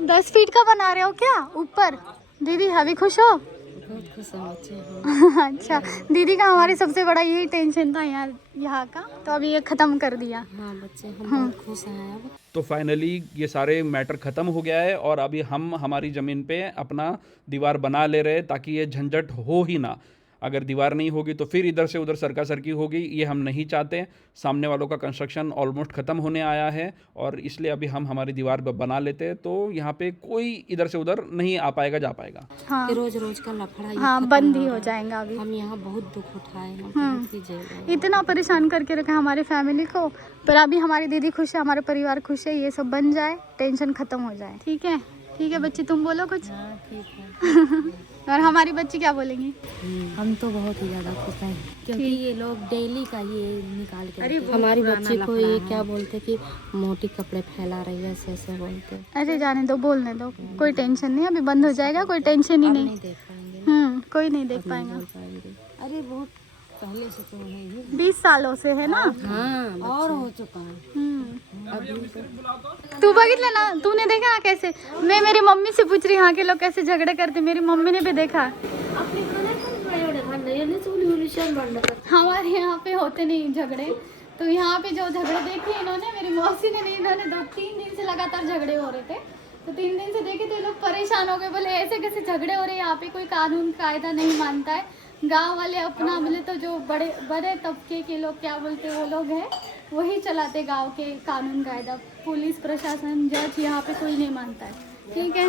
10 feet का बना रहे हो क्या ऊपर? दीदी अभी खुश हो? बहुत खुश हैं बच्चे। अच्छा, दीदी का हमारे सबसे बड़ा यही टेंशन था यहाँ का, तो अभी ये ख़त्म कर दिया। हाँ बच्चे हम बहुत खुश हैं अब। तो फाइनली ये सारे मैटर ख़त्म हो गया है और अभी हम हमारी ज़मीन पे अपना दीवार बना ले रहे हैं ताकि ये झंझट हो ही ना। अगर दीवार नहीं होगी तो फिर इधर से उधर सरका सरकी होगी, ये हम नहीं चाहते। सामने वालों का कंस्ट्रक्शन ऑलमोस्ट ख़त्म होने आया है और इसलिए अभी हम हमारी दीवार बना लेते हैं, तो यहाँ पे कोई इधर से उधर नहीं आ पाएगा जा पाएगा। हाँ, रोज रोज का लफड़ा ये हाँ खत्म बंद ही हो हो रहा जाएगा अभी। है। हम यहाँ बहुत दुख उठाए हैं, बहुत ही झेल रहे हैं। इतना परेशान करके रखा हमारे फैमिली को, पर अभी हमारी दीदी खुश है, हमारा परिवार खुश है, ये सब बन जाए, टेंशन खत्म हो जाए। ठीक है, ठीक है बच्ची, तुम बोलो कुछ। हाँ ठीक है। और हमारी बच्ची क्या बोलेंगी? हम तो बहुत ही ज्यादा खुश हैं क्योंकि ये लोग डेली का ये निकाल के रखते हैं। हमारी बच्ची को ये क्या बोलते कि मोटी कपड़े फैला रही है, ऐसे ऐसे बोलते। अरे जाने दो, बोलने दो, कोई टेंशन नहीं, अभी बंद हो जाएगा, कोई टेंशन ही नहीं। देख पाएंगे, कोई नहीं देख पाएगा। अरे बहुत पहले से तो है ही। 20 सालों से है ना। हाँ और हो चुका है। तू बघितलं ना, तूने देखा ना कैसे, मैं मेरी मम्मी से पूछ रही यहाँ के लोग कैसे झगड़े करते, मेरी मम्मी ने भी देखा। हमारे यहाँ पे होते नहीं झगड़े, तो यहाँ पे जो झगड़े देखे इन्होंने, मेरी मौसी ने नहीं, इन्होंने 2-3 दिन से लगातार झगड़े हो रहे थे, तो 3 दिन से देखे तो ये लोग परेशान हो गए, बोले ऐसे कैसे झगड़े हो रहे हैं, यहाँ पे कोई कानून कायदा नहीं मानता है। गांव वाले अपना बोले तो जो बड़े बड़े तबके के लोग क्या बोलते वो लोग हैं, वही चलाते गांव के कानून कायदा। पुलिस प्रशासन जज यहाँ पे कोई नहीं मानता है। ठीक है,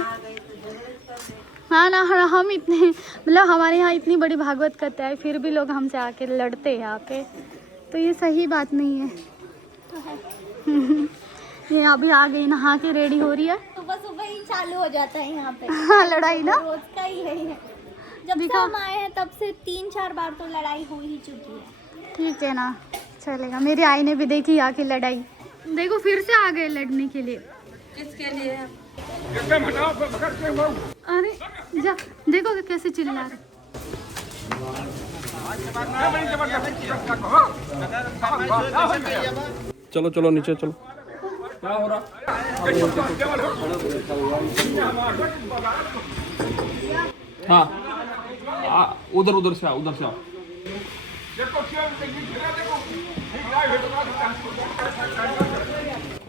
हाँ ना, हम इतने मतलब हमारे यहाँ इतनी बड़ी भागवत कथा है, फिर भी लोग हमसे आके लड़ते हैं यहाँ पे, तो ये सही बात नहीं है। ये अभी आ गई, नहा के रेडी हो रही है। सुबह सुबह ही चालू हो जाता है यहाँ पे। हाँ लड़ाई ना, रोज का ही है। जब से हम आए हैं तब से 3-4 बार तो लड़ाई हो ही चुकी है। ठीक है ना, चलेगा। मेरी आई ने भी देखी आके लड़ाई, देखो फिर से आ गए लड़ने के लिए। किसके लिए? अरे जा, देखो कैसे चिल्ला रहे। चलो चलो नीचे चलो। क्या हो रहा? हाँ उधर उधर से आओ, उधर से आओ।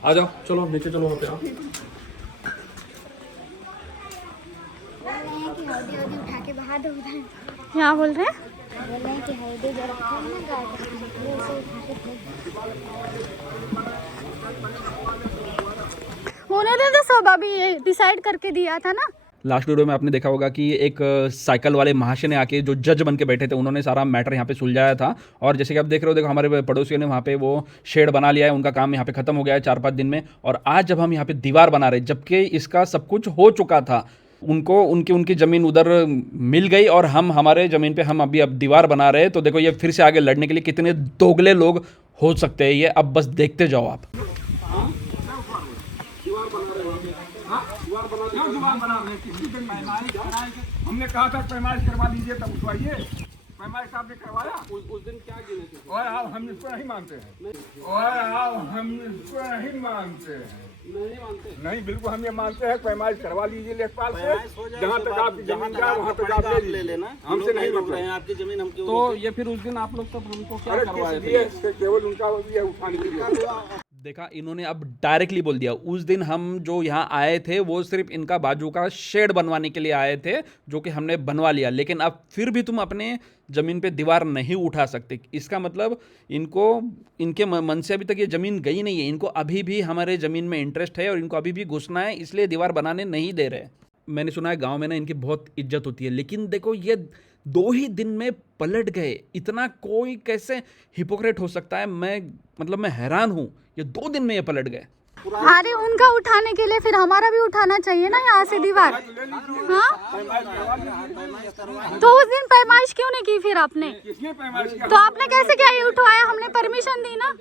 आ जाओ, चलो नीचे चलो। होते आओ। उठा के बहा दो उधर। क्या बोल रहे हैं? बोल रहे हैं कि हल्दी जो रखा है ना गाय का, वो उसे उठा के फेंक दो। उन्होंने तो सब अभी ये डिसाइड करके दिया था ना। लास्ट वीडियो में आपने देखा होगा कि एक साइकिल वाले महाशय ने आके जो जज बन के बैठे थे, उन्होंने सारा मैटर यहाँ पे सुलझाया था। और जैसे कि आप देख रहे हो, देखो हमारे पड़ोसियों ने वहाँ पे वो शेड बना लिया है, उनका काम यहाँ पे खत्म हो गया है 4-5 दिन में। और आज जब हम यहाँ पे दीवार बना रहे, जबकि इसका सब कुछ हो चुका था, उनको उनकी ज़मीन उधर मिल गई और हम हमारे ज़मीन पे हम अभी अब दीवार बना रहे हैं। तो देखो ये फिर से आगे लड़ने के लिए कितने दोगले लोग हो सकते हैं, ये अब बस देखते जाओ आप। हमने कहा था पैमाइश करवा लीजिए, तब उठवाइए। पैमाइश आपने करवाया? उस दिन क्या गिने थे? और आओ, हम इसको नहीं मानते हैं। और आओ, हम इसको नहीं मानते हैं। नहीं, बिल्कुल हम ये मानते हैं। पैमाइश करवा लीजिए लेखपाल से, जहाँ तक आपकी जमीन जाए वहाँ तक आप ले लेना। हमसे नहीं रोक रहे हैं आपकी जमीन। हम तो ये फिर उस दिन आप लोग सब उनको क्या करवाए थे? केवल उनका ये उठाने के लिए। देखा, इन्होंने अब डायरेक्टली बोल दिया। उस दिन हम जो यहाँ आए थे वो सिर्फ इनका बाजू का शेड बनवाने के लिए आए थे, जो कि हमने बनवा लिया, लेकिन अब फिर भी तुम अपने ज़मीन पे दीवार नहीं उठा सकते। इसका मतलब इनको, इनके मन से अभी तक ये ज़मीन गई नहीं है, इनको अभी भी हमारे ज़मीन में इंटरेस्ट है और इनको अभी भी घुसना है, इसलिए दीवार बनाने नहीं दे रहे। मैंने सुना है गाँव में ना इनकी बहुत इज्जत होती है, लेकिन देखो ये 2 ही दिन में पलट गए। इतना कोई कैसे हिपोक्रेट हो सकता है? मैं हैरान हूँ, ये 2 दिन में ये पलट गए। अरे उनका उठाने के लिए फिर हमारा भी उठाना चाहिए ना यहाँ से दीवार। हाँ, तो उस दिन पैमाइश क्यों नहीं की फिर आपने? तो आपने कैसे क्या ये उठवाया? हमने परमिशन दी ना।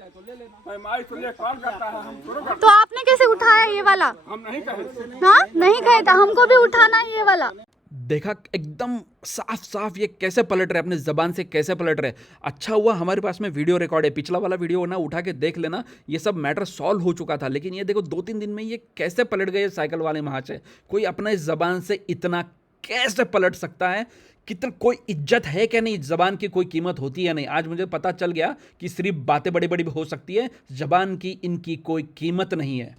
तो आपने कैसे उठाया ये वाला? हम नहीं कहे। हाँ नहीं कहे था, हमको भी उठाना है ये वाला। देखा एकदम साफ साफ ये कैसे पलट रहे, अपने ज़बान से कैसे पलट रहे। अच्छा हुआ हमारे पास में वीडियो रिकॉर्ड है, पिछला वाला वीडियो ना उठा के देख लेना, ये सब मैटर सॉल्व हो चुका था। लेकिन ये देखो 2-3 दिन में ये कैसे पलट गए साइकिल वाले महाशय। कोई अपने ज़बान से इतना कैसे पलट सकता है? कितना कोई इज्जत है क्या नहीं? ज़बान की कोई कीमत होती है नहीं। आज मुझे पता चल गया कि सिर्फ बातें बड़ी बड़ी हो सकती है, ज़बान की इनकी कोई कीमत नहीं है।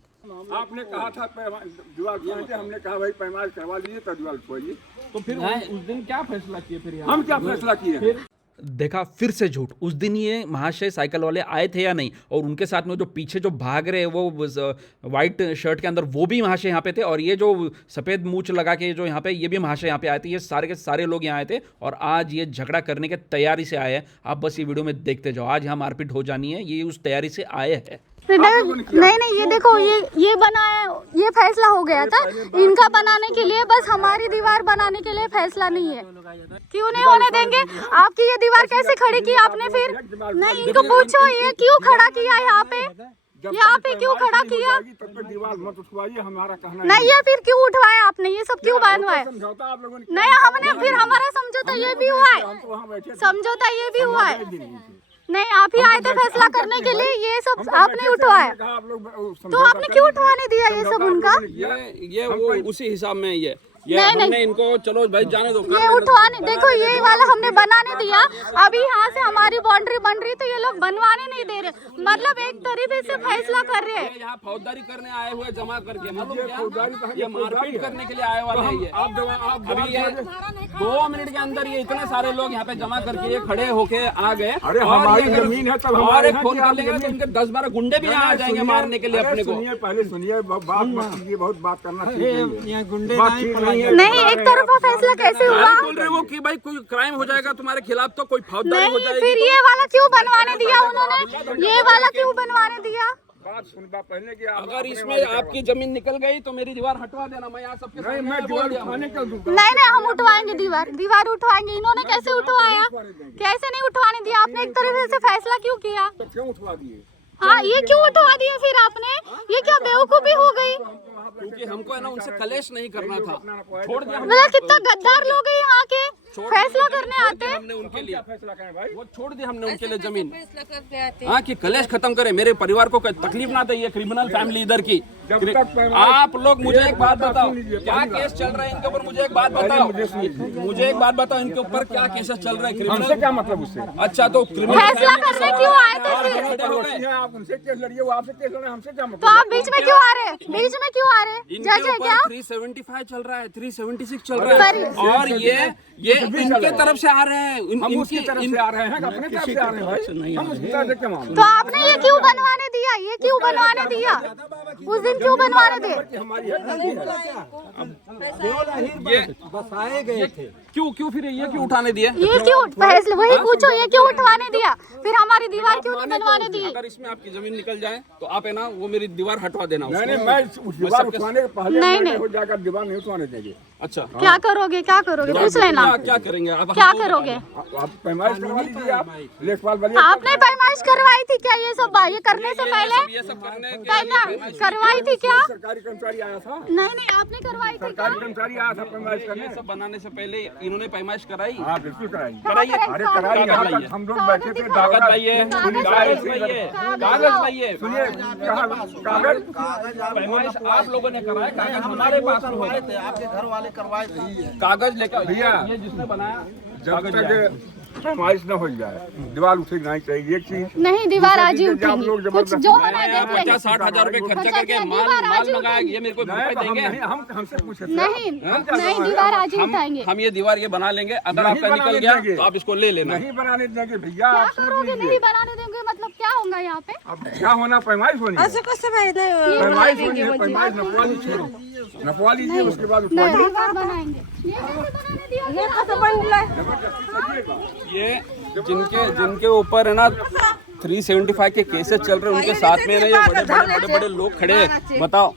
आपने कहा था दीवार उठवाने के, हमने कहा भाई पैमाइश करवा लीजिए तो दीवार उठवाइए। तो फिर उस दिन क्या फैसला किए? फिर हम क्या फैसला किए? देखा फिर से झूठ। उस दिन ये महाशय साइकिल वाले आए थे या नहीं? और उनके साथ में जो पीछे जो भाग रहे वो वाइट शर्ट के अंदर, वो भी महाशय यहाँ पे थे। और ये जो सफ़ेद मूछ लगा के जो यहाँ पे, ये भी महाशय यहाँ पे आए थे। ये सारे के सारे लोग यहाँ आए थे और आज ये झगड़ा करने के तैयारी से आए हैं। आप बस ये वीडियो में देखते जाओ, आज यहाँ मारपीट हो जानी है, ये उस तैयारी से आए हैं। नहीं, ये देखो, ये बनाया, ये फैसला हो गया था इनका बनाने के लिए, बस हमारी दीवार बनाने के लिए फैसला नहीं है। क्यों नहीं होने देंगे? आपकी ये दीवार कैसे खड़ी की आपने? फिर नहीं, इनको पूछो ये क्यों खड़ा किया यहाँ पे क्यों खड़ा किया? दीवार मत उठवाइए, हमारा कहना नहीं, ये फिर क्यों उठवाया आपने? ये सब क्यों बनवाया? समझौता आप लोगों ने नहीं, हमने फिर हमारा समझौता ये भी हुआ है, समझौता ये भी हुआ है। नहीं, आप ही आए थे फैसला करने के लिए, ये सब आपने उठवाया, तो आपने क्यों उठवाने दिया ये सब उनका? ये वो उसी हिसाब में ये हमने इनको, चलो भाई जाने दो, ये उठवाने, देखो ये वाला हमने बनाने दिया, अभी यहाँ से हमारी बाउंड्री बन रही, तो ये लोग बनवाने नहीं दे रहे। मतलब एक तरीके से फैसला कर रहे हैं। यहाँ फौजदारी करने आए हुए जमा करके, ये मारपीट करने के लिए आए वाले हैं। ये अभी ये 2 मिनट के अंदर ये इतने सारे लोग यहाँ पे जमा करके ये खड़े होके आ गए। अरे हमारी जमीन है, तब हमारे फोन कर लेंगे तो इनके 10-12 गुंडे भी यहाँ आ जाएंगे मारने के लिए अपने को। पहले सुनिए, बात मत कीजिए, बहुत बात करना चाहिए। नहीं, एक तरफा फैसला कैसे हुआ? बोल रहे हो कि भाई कोई क्राइम हो जाएगा तुम्हारे खिलाफ तो कोई फौजदारी हो जाएगी। फिर ये वाला क्यों बनवाने दिया उन्होंने? ये वाला क्यों बनवाने दिया? बात सुनना पहले कि अगर इसमें आपकी जमीन निकल गई तो मेरी दीवार हटवा देना, मैं यहाँ सबके नहीं, मैं दीवार उठवाने क्यों दूंगा? नहीं, हम उठवाएंगे दीवार उठवाएंगे। इन्होंने कैसे उठवाया? कैसे नहीं उठवाने दिया? आपने एक तरह से फैसला क्यों किया? तो क्यों उठवा दिए? हाँ, ये क्यों उठवा दिया फिर आपने? ये क्या बेवकूफी हो गई? क्योंकि हमको है ना उनसे कलेश नहीं करना था, छोड़ दिया। मतलब कितना गद्दार लोग हैं यहाँ के, फैसला करने आते हैं। हमने उनके लिए फैसला करें भाई, वो छोड़ दिया हमने उनके लिए जमीन। हाँ, कि कलेश खत्म करे, मेरे परिवार को कोई तकलीफ ना दे। ये क्रिमिनल फैमिली इधर की। आप लोग मुझे एक बात बताओ, क्या केस चल रहा है इनके ऊपर? मुझे एक बात बताओ, मुझे एक बात बताओ, इनके ऊपर क्या केसेस चल रहे हैं? हमसे क्या मतलब उससे? अच्छा, तो फैसला करने क्यों आए थे फिर? आप उनसे केस लड़िए, वो आपसे केस लड़े, हमसे क्या मतलब? तो आप बीच में क्यों आ रहे? बीच में क्यों आ रहे? जज है क्या? 375 चल रहा है, 376 चल रहा है, और ये इनके तरफ से आ रहे हैं। हम उसकी तरफ से आ रहे हैं, अपने तरफ से आ रहे हैं भाई। हम उसकी तरफ से क्या मामला? तो आपने ये क्यों बनवाने दिया? ये क्यों बनवाने दिया? उस दिन क्यों बनवाने दिए? हमारी है ये बसाए गए थे, क्यों फिर ये क्यों उठाने दिए? ये क्यों फैसला, वही पूछो, ये क्यों उठवाने दिया? फिर हमारी दीवार क्यों नहीं बनवाने दी? अगर इसमें आपकी जमीन निकल जाए तो आप है ना वो मेरी दीवार हटवा देना। नहीं, मैं उस दीवार उठवाने के पहले नहीं हो जाकर दीवार नहीं उठवाने देंगे। अच्छा, क्या करोगे? पूछ लेना। क्या करेंगे आप? क्या करोगे? आप पैमाइश करवा लीजिए, आप लेखपाल बनिए। आपने पैमाइश करवाई थी क्या? ये सब ये करने से पहले ये सब करने करवाई थी क्या? सरकारी कर्मचारी आया था, नहीं, आपने करवाई थी क्या? सरकारी कर्मचारी आया था पैमाइश करने। ये सब बनाने से पहले इन्होंने पैमाइश कराई। हाँ, बिल्कुल कराई। कराइए, अरे कराई, यहाँ तक हम लोग बैठे थे। कागज लाइए, कागज लाइए, सुनिए, कागज पैमाइश आप लोगों ने कराया, कागज हमारे पास करवाए थे, आपके घर वाले करवाए थे। कागज लेकर भैया, ये जिसने बनाया, जब तक पैमाइश न हो जाए दीवार उठनी नहीं चाहिए। एक चीज नहीं, दीवार आज ही आप उठेगी, लोग कुछ जो होना है देख लेंगे। 50-60 हजार रुपए खर्चा करके माल मंगाया, ये मेरे को भरपाई देंगे? हम हमसे पूछे नहीं, दीवार आज ही उठाएंगे। हम ये दीवार ये बना लेंगे, अगर आपका निकल गया तो आप इसको ले लेना। नहीं बनाने देंगे भैया। क्या आप समझ करोगे? लीजिए। नहीं बनाने देंगे मतलब क्या होगा यहाँ पे? अब क्या होना, पैमाइश होनी है। पैमाइश होनी है, पैमाइश नपवा लीजिए, नपवा लीजिए, उसके बाद उठवा नहीं, लीजिए। दीवार बनाएंगे। ये कैसे बनाने दिया? ये जिनके ऊपर है ना 375 के केसेस चल रहे हैं, उनके साथ में ना ये बड़े लोग खड़े हैं। बताओ,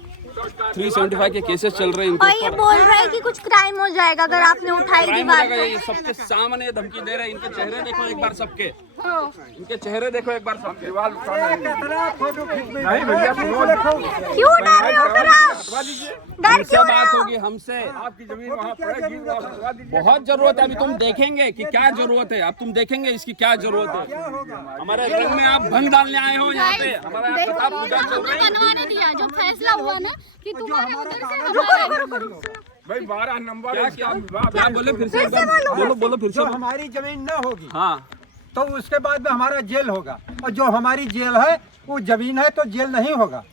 375 के केसेस चल रहे हैं इनके और ये ऊपर। बोल रहे हैं कि कुछ क्राइम हो जाएगा अगर आपने उठाई क्राइम दीवार हो जाएगा, को। ये सबके सामने धमकी दे रहे हैं। इनके चेहरे देखो एक बार सबके। इनके चेहरे देखो एक बार सामने। दीवार फोटो खींच में नहीं भैया क्यों डर रहे हो फिर आप? डर हमसे क्यों बात होगी हमसे। आपकी जमीन वहाँ पड़ेगी, वहाँ हटवा दीजिए। बहुत जरूरत है, अभी तुम देखेंगे कि क्या जरूरत है। अब तुम देखेंगे इसकी क्या जरूरत है। हमारे रंग में आप भंग डालने आए हो यहाँ पे। हमारा देखो, खिताब पूजा चल रही है। बनवाने दिया जो फैसला हुआ ना कि तुम्हारे उधर से भाई 12 नंबर क्या बोले फिर से? बोलो फिर जो से। हमारी जमीन न होगी हाँ, तो उसके बाद में हमारा जेल होगा, और जो हमारी जेल है वो जमीन है तो जेल नहीं होगा।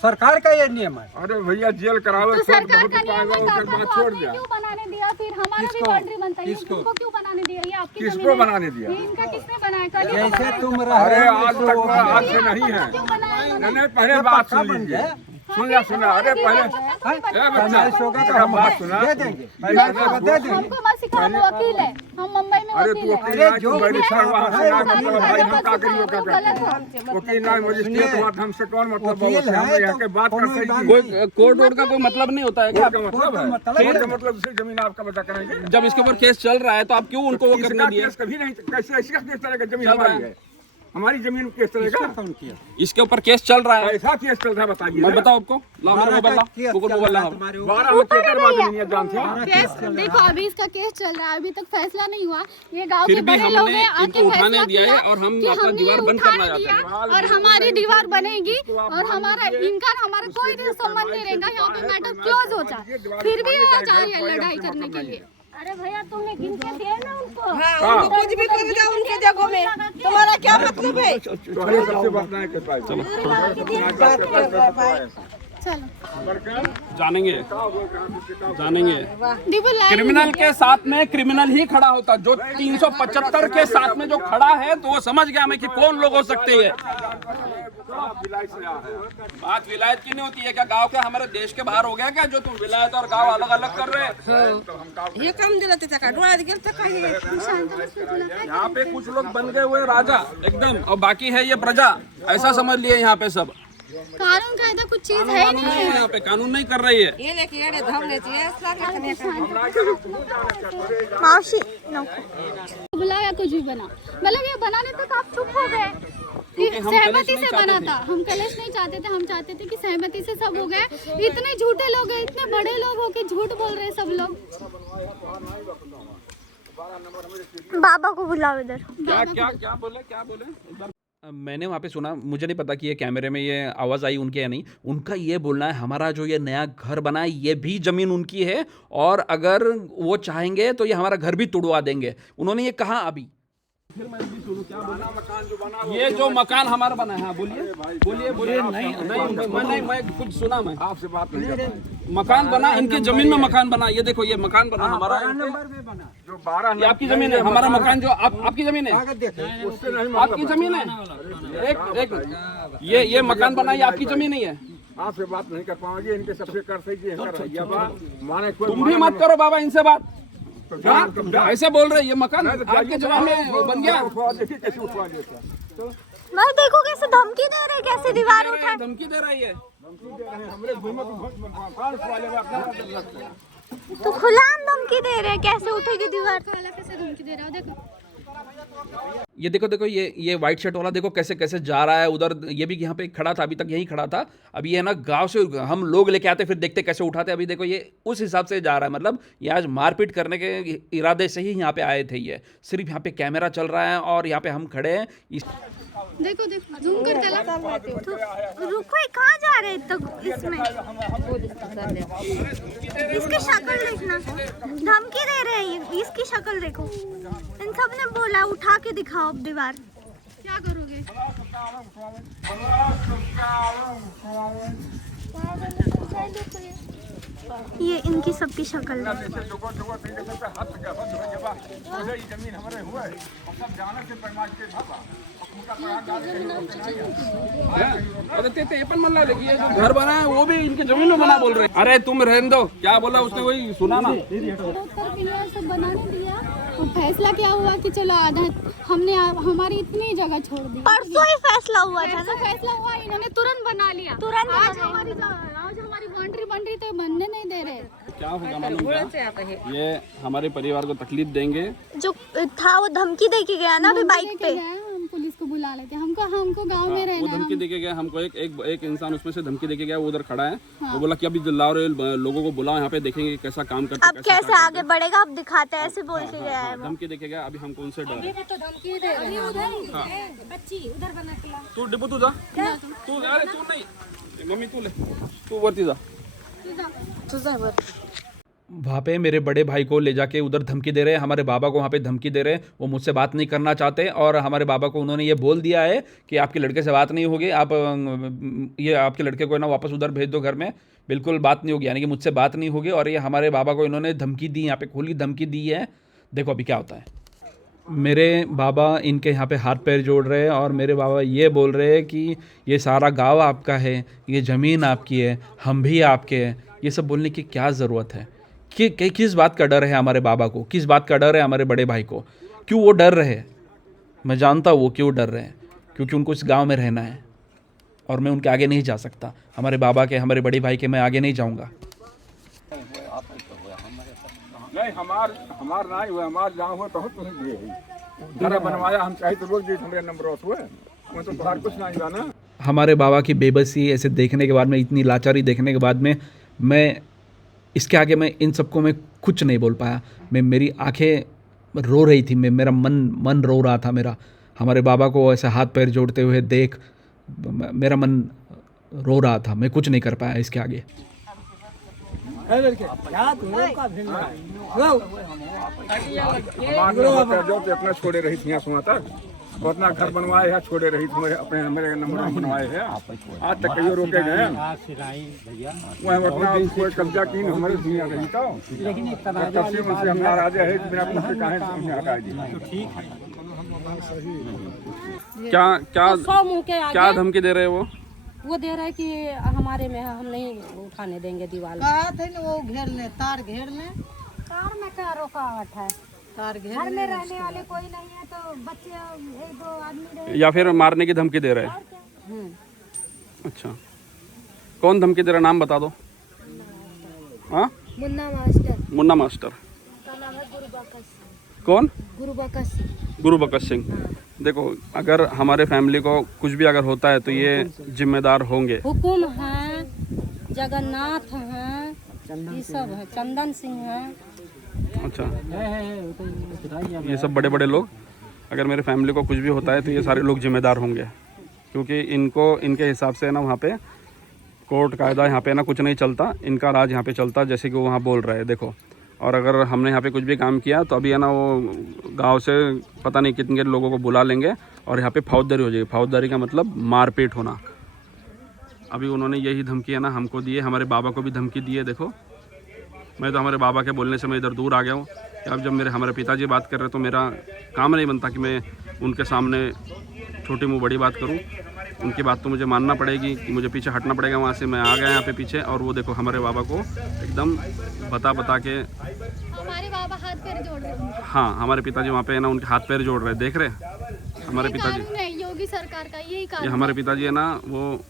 सरकार का ये नियम है। अरे भैया जेल करावे तो तो सरकार बहुत का नियम पाएगा, है, उसके काका बाद तो छोड़ आपने दिया। क्यों बनाने दिया? फिर हमारा भी किसको? बाउंड्री बनता है, किसको? तुमको क्यों बनाने दिया? ये आपकी किसको जमीन है। बनाने दिया? ये इनका किसने बनाया? कल ही तो जैसे बनाया। तुम अरे रहे आज तक आज से नहीं है। क्यों बनाया इन्होंने? नहीं पहले बात सुन लीजिए। सुना अरे पहले फरमाइश होगा तो तेरा हम बात सुना। दे देंगे, पहले दे देंगे। हमको मत सिखाओ, हम वकील है, हम मुंबई में अरे वकील तू है। वकील ना, जो तू बड़ी भी वहाँ से है, ना वकील मतलब है, भाई हम का करियो क्या गलत करते है। वकील ना मजिस्ट्रेट बात हमसे कौन मतलब वकील है? हम है यहाँ तो के बात कोनो करते बात ही कोई कोर्ट वोर्ट का कोई मतलब नहीं होता है क्या? का मतलब है मतलब कोर्ट का मतलब दूसरी जमीन आपका बता करेंगे। जब इसके ऊपर केस चल रहा है तो आप क्यों उनको वो करने इसका दिए? केस कभी नहीं, कैसे ऐसे केस चलेगा? जमीन चल रहा हमारी है, हमारी जमीन में केस चलेगा? कौन किया? इसके ऊपर केस चल रहा है। ऐसा केस चल रहा है बताइए। मैं बताऊँ आपको? लाओ मेरा 12 मोबाइल का लाओ, केस गूगल चल मोबाइल रहा है लाओ। तुम्हारे 12 में केटर बात नहीं है जानते हैं। केस देखो, अभी इसका केस चल रहा है, अभी तक फैसला नहीं हुआ। ये गांव फिर के भी बड़े लोग हमने हैं, आके इनको उठाने फैसला दिया है किया और हम कि आपका हमने दीवार बंद उठाने करना चाहते दिया हैं। और हमारी दीवार बनेगी और हमारा इनका हमारा कोई भी संबंध नहीं रहेगा। यहाँ पे मैटर क्लोज हो जाए, फिर भी वो जा रही है लड़ाई करने के लिए। अरे भैया तुमने गिन के दिए ना उनको। हाँ। कुछ भी कर जाओ उनके जगहों में, तुम्हारा क्या मतलब है? तुम्हारे सबसे बात नहीं कर पाए। चलो चलो जानेंगे जानेंगे। देखो लाइन क्रिमिनल के साथ में क्रिमिनल ही खड़ा होता। जो 375 के साथ में जो खड़ा है तो वो समझ गया मैं कि कौन लोग हो सकते हैं। बात विलायत की नहीं होती है क्या? गांव के हमारे देश के बाहर हो गया क्या जो तुम विलायत और गांव अलग अलग कर रहे हैं? ये काम दिला त्याचा का डोळ्यात गेलं तर काय हे? यहाँ पे कुछ लोग बन गए हुए राजा एकदम, और बाकी है ये प्रजा। ऐसा समझ लिए यहाँ पे सब। कानून कायदा कुछ चीज है ही नहीं है। यहाँ पे कानून नहीं कर रही है। ये लेके येडे धावण्याची यास लागले का नाही? मावशी नको। बुला या कुछ भी बना, मतलब ये बनाने तक आप चुप हो गए कि हम सहमति कलेश नहीं से चाहते बना थे। था। हम कलेश नहीं चाहते थे, हम चाहते थे कि सहमति से सब हो गए। इतने झूठे लोग हैं, इतने बड़े लोग हो के झूठ बोल रहे हैं सब लोग। बाबा को बुलाओ इधर। क्या बोले एक बार। मैंने वहाँ पे सुना, मुझे नहीं पता कि ये कैमरे में ये आवाज़ आई उनके या नहीं। उनका ये बोलना है हमारा जो ये नया घर बना है ये भी ज़मीन उनकी है और अगर वो चाहेंगे तो ये हमारा घर भी तुड़वा देंगे। उन्होंने ये कहा अभी। ये जो मकान हमारा बना है, हाँ बोलिए। नहीं मैं कुछ सुना मैं आपसे बात नहीं कर पाए। मकान बना, इनकी जमीन में मकान बना। ये देखो ये मकान बना हमारा, नंबर में बना, जो 12 ये आपकी जमीन है। हमारा मकान जो आपकी जमीन है, कागज देखे। उससे नहीं आपकी जमीन है। एक ये मकान बना, ये आपकी जमीन नहीं है। आपसे बात नहीं कर पाओगे। इनके सबसे कर सही माने कोई तुम भी मत करो बाबा इनसे बात। हाँ? ऐसे बोल रहे ये मकान आपके जवाब में बन गया। देखिए कैसे उठवा देता। मैं देखो कैसे धमकी दे रहे, कैसे दीवार उठा। धमकी दे रही है। हमरे घूमे तो खुलाम धमकी दे रहे, कैसे उठेगी दीवार। कैसे धमकी दे रहा हो देखो। ये देखो ये व्हाइट शर्ट वाला देखो कैसे कैसे जा रहा है उधर। ये भी यहाँ पे खड़ा था, अभी तक यहीं खड़ा था। अभी ये ना गांव से हम लोग लेके आते फिर देखते कैसे उठाते। अभी देखो ये उस हिसाब से जा रहा है, मतलब ये आज मारपीट करने के इरादे से ही यहाँ पे आए थे। ये सिर्फ यहाँ पे कैमरा चल रहा है और यहाँ पे हम खड़े हैं। देखो झूम कर चला। तो रुको, ये कहाँ जा रहे हैं तक इसमें? इसकी शक्ल देखना, धमकी दे रहे हैं ये। इसकी शक्ल देखो। इन सब ने बोला उठा के दिखाओ अब दीवार। क्या करोगे? ये इनकी सबकी शक्ल है। जमीन हमारे हुए और सब जाने से पैमाइश के था। अरे ते पण म्हणला कि ये जो घर बना है वो भी इनकी जमीन में बना बोल रहे। अरे तुम रहने दो, क्या बोला उसने वही सुना ना। डॉक्टर क्लियर सब बनाने दिया और फैसला क्या हुआ कि चलो आधा हमने हमारी इतनी जगह छोड़ दी। परसों ही फैसला हुआ था ऐसा ना। फैसला हुआ, इन्होंने तुरंत बना लिया। तुरंत आज हमारी बाउंड्री बन रही तो बनने नहीं दे रहे। क्या होगा मालूम क्या? ये हमारे परिवार को तकलीफ देंगे। जो था वो धमकी दे के गया ना अभी बाइक पे। हम पुलिस को बुला लेते, हमको गांव में रहना। वो धमकी देके गया हमको, एक इंसान उसमें से धमकी देके गया, वो उधर खड़ा है। वो बोला कि अभी लाओ लोगों को बुलाओ, यहाँ पे देखेंगे कैसा काम करते हैं। अब कैसे आगे बढ़ेगा अब दिखाते हैं, ऐसे बोल के गया है वो। धमकी देके गया, अभी हमको उनसे डर है। तू डिब्बू तू जा, तू अरे तू नहीं मम्मी तू ले, तू वरती जा। वहाँ पे मेरे बड़े भाई को ले जाके उधर धमकी दे रहे हैं, हमारे बाबा को वहाँ पे धमकी दे रहे हैं। वो मुझसे बात नहीं करना चाहते और हमारे बाबा को उन्होंने ये बोल दिया है कि आपके लड़के से बात नहीं होगी, आप ये आपके लड़के को ना वापस उधर भेज दो घर में, बिल्कुल बात नहीं होगी, यानी कि मुझसे बात नहीं होगी। और ये हमारे बाबा को इन्होंने धमकी दी, यहाँ पे खुली धमकी दी है। देखो अभी क्या होता है। मेरे बाबा इनके यहाँ पे हाथ पैर जोड़ रहे हैं और मेरे बाबा ये बोल रहे हैं कि ये सारा गाँव आपका है, ये ज़मीन आपकी है, हम भी आपके हैं। ये सब बोलने की क्या ज़रूरत है? कि किस बात का डर है हमारे बाबा को, किस बात का डर है हमारे बड़े भाई को? क्यों वो डर रहे? मैं जानता हूँ वो क्यों डर रहे हैं, क्योंकि उनको इस गांव में रहना है और मैं उनके आगे नहीं जा सकता। हमारे बाबा के, हमारे बड़े भाई के मैं आगे नहीं जाऊँगा। नहीं हमार नहीं हुआ, हमार जहाँ हुआ तो तुम्हें दिए घर बनवाया, हम चाहे तो लोग जी हमारे नंबर हुए मैं तो बाहर कुछ नहीं हुआ ना। हमारे बाबा की बेबसी ऐसे देखने के बाद में, इतनी लाचारी देखने के बाद में, मैं इसके आगे मैं इन सबको मैं कुछ नहीं बोल पाया। मेरी आंखें रो रही थी, मेरा मन रो रहा था मेरा। हमारे बाबा को ऐसे हाथ पैर जोड़ते हुए देख मेरा मन रो रहा था। मैं कुछ नहीं कर पाया इसके आगे। अपना छोड़े रही थी सुना था, अपना घर बनवाए है, छोड़े रही थी अपने मेरे नंबर बनवाए हैं। आज तक कई रोके गए, वो अपना कोई कब्जा की हमारे दुनिया रही था, तब से उनसे हम नाराज है कि बिना पूछे कहें हटा दी। क्या धमकी दे रहे हैं वो दे रहा है कि हमारे में हम नहीं उठाने देंगे दीवार। कहा थे ना वो घेर ले, तार घेर ले। कार में क्या रुकावट है? तार घेर घर में रहने वाले कोई नहीं है तो बच्चे एक दो आदमी रहे। या फिर मारने की धमकी दे रहे हैं? अच्छा, कौन धमकी दे रहा, नाम बता दो। हाँ, मुन्ना मास्टर। कौन? गुरु बकस सिंह। देखो अगर हमारे फैमिली को कुछ भी अगर होता है तो ये जिम्मेदार होंगे। हुकुम है, जगन्नाथ है, ये सब है, चंदन सिंह है। अच्छा, ये सब बड़े बड़े लोग, अगर मेरे फैमिली को कुछ भी होता है तो ये सारे लोग जिम्मेदार होंगे, क्योंकि इनके हिसाब से ना वहाँ पे कोर्ट कायदा यहाँ पे ना कुछ नहीं चलता, इनका राज यहाँ पे चलता, जैसे कि वो वहाँ बोल रहे हैं। देखो, और अगर हमने यहाँ पे कुछ भी काम किया तो अभी है ना वो गांव से पता नहीं कितने लोगों को बुला लेंगे और यहाँ पे फौजदारी हो जाएगी। फौजदारी का मतलब मारपीट होना। अभी उन्होंने यही धमकी है ना हमको दी है, हमारे बाबा को भी धमकी दी है। देखो, मैं तो हमारे बाबा के बोलने से मैं इधर दूर आ गया हूँ। अब जब हमारे पिताजी बात कर रहे हैं तो मेरा काम नहीं बनता कि मैं उनके सामने छोटी मुँह बड़ी बात करूँ। उनकी बात तो मुझे मानना पड़ेगी, कि मुझे पीछे हटना पड़ेगा वहाँ से। मैं आ गया यहाँ पे पीछे, और वो देखो हमारे बाबा को एकदम बता के हमारे बाबा हाथ पैर जोड़ रहे हैं। हाँ, हमारे पिताजी वहाँ पे है ना उनके हाथ पैर जोड़ रहे हैं, देख रहे हैं हमारे पिताजी। योगी सरकार का यही ये हमारे पिताजी है ना, वो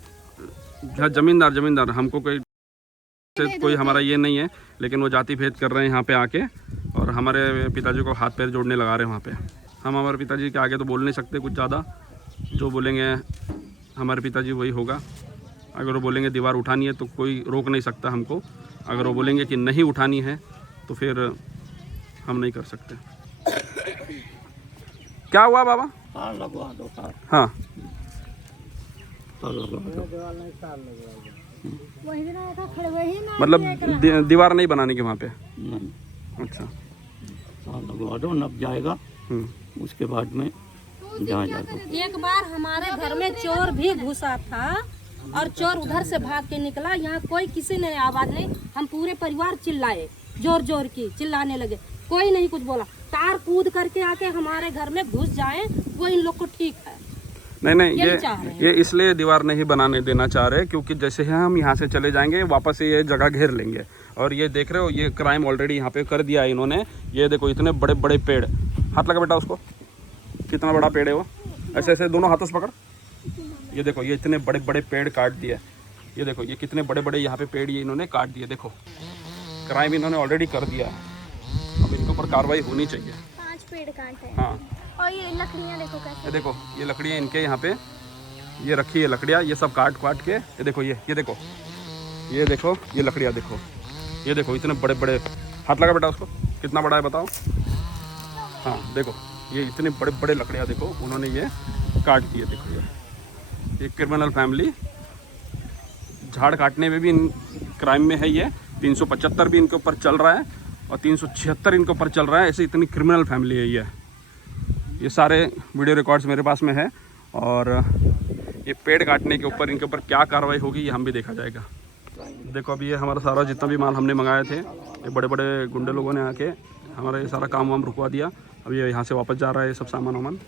जमींदार, हमको कोई हमारा ये नहीं है, लेकिन वो जाति भेद कर रहे हैं यहाँ पे आके, और हमारे पिताजी को हाथ पैर जोड़ने लगा रहे हैं वहाँ पे। हम हमारे पिताजी के आगे तो बोल नहीं सकते कुछ ज़्यादा, जो बोलेंगे हमारे पिताजी वही होगा। अगर वो बोलेंगे दीवार उठानी है तो कोई रोक नहीं सकता हमको, अगर वो बोलेंगे कि नहीं उठानी है तो फिर हम नहीं कर सकते। क्या हुआ बाबा? हाँ, मतलब दीवार नहीं बनाने की वहाँ पे? अच्छा, नब जाएगा, उसके बाद में जहाँ जाएगा। एक बार हमारे घर में चोर भी घुसा था और चोर उधर से भाग के निकला। यहाँ कोई किसी ने आवाज नहीं, हम पूरे परिवार चिल्लाए, जोर जोर की चिल्लाने लगे, कोई नहीं कुछ बोला। तार कूद करके आके हमारे घर में घुस जाए वो इन लोग को ठीक है। नहीं, ये इसलिए दीवार नहीं बनाने देना चाह रहे, क्योंकि जैसे ही हम यहाँ से चले जाएंगे वापस ये जगह घेर लेंगे। और ये देख रहे हो, ये क्राइम ऑलरेडी यहाँ पे कर दिया है इन्होंने। ये देखो इतने बड़े बड़े पेड़, हाथ लगा बेटा उसको, कितना बड़ा पेड़ है वो, ऐसे दोनों हाथों से पकड़। ये देखो, ये इतने बड़े बड़े पेड़ काट दिए। ये देखो, ये कितने बड़े बड़े यहाँ पे पेड़ ये इन्होंने काट दिए। देखो क्राइम इन्होंने ऑलरेडी कर दिया है, अब इनके ऊपर कार्रवाई होनी चाहिए। 5 पेड़ काटे हैं। हाँ और ये लकड़ियाँ देखो कैसे। ये देखो, ये लकड़ियाँ इनके यहाँ पे ये रखी है लकड़ियाँ, ये सब काट के ये देखो, ये देखो, ये देखो, ये लकड़ियाँ देखो, ये देखो इतने बड़े बड़े, हाथ लगा बेटा उसको, कितना बड़ा है बताओ। हाँ देखो, ये इतने बड़े बड़े लकड़ियाँ देखो उन्होंने ये काट दिए। देखो ये क्रिमिनल फैमिली झाड़ काटने में भी इन क्राइम में है। ये 375 भी इनके ऊपर चल रहा है और 376 इनके ऊपर चल रहा है। ऐसे इतनी क्रिमिनल फैमिली है ये सारे वीडियो रिकॉर्ड्स मेरे पास में है। और ये पेड़ काटने के ऊपर इनके ऊपर क्या कार्रवाई होगी ये हम भी देखा जाएगा। देखो अभी ये हमारा सारा जितना भी माल हमने मंगाए थे, ये बड़े बड़े गुंडे लोगों ने आके हमारा ये सारा काम वाम रुकवा दिया। अब ये यहाँ से वापस जा रहा है ये सब सामान वामान।